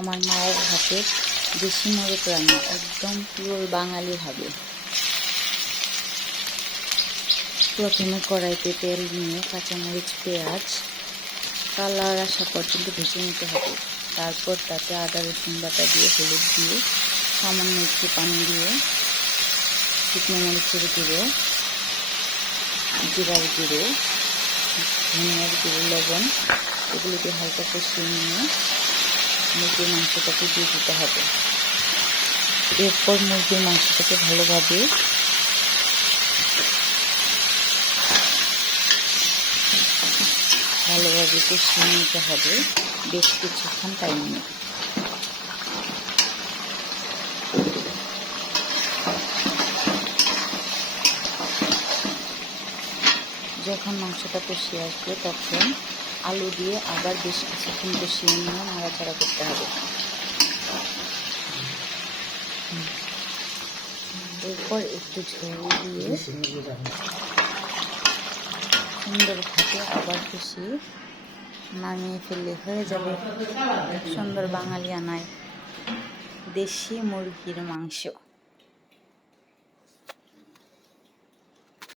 আমার মায়ের হাতের দেশি মোরগ রান্না, একদম পিওর বাঙালি ভাবে। প্রথমে কড়াইতে তেল নিয়ে কাঁচামরিচ, পেঁয়াজ কালার আসা পর্যন্ত ভেজে নিতে হবে। তারপর তাতে আদা রসুন বাটা দিয়ে, হলুদ দিয়ে, সামান্য একটু পানি দিয়ে, শুকনো মরিচের গুঁড়ো, জিরার গুঁড়ো, ধনিয়ার গুঁড়ো, লবণ এগুলোকে হালকা কষিয়ে নিয়ে মুরগির মাংসটাকে দিয়ে দিতে হবে। এরপর মুরগির মাংসটাকে ভালোভাবে কষিয়ে নিতে হবে বেশ কিছুক্ষণ টাইম নিয়ে। যখন মাংসটা কষিয়ে আসবে তখন আলু দিয়ে আবার বেশ কিছুক্ষণ কষিয়ে নিয়ে নাড়াচাড়া করতে হবে। এরপর একটু ঝোল দিয়ে সুন্দরভাবে আবার কষিয়ে নামিয়ে ফেললে হয়ে যাবে সুন্দর বাঙালিয়ানায় দেশি মুরগির মাংস।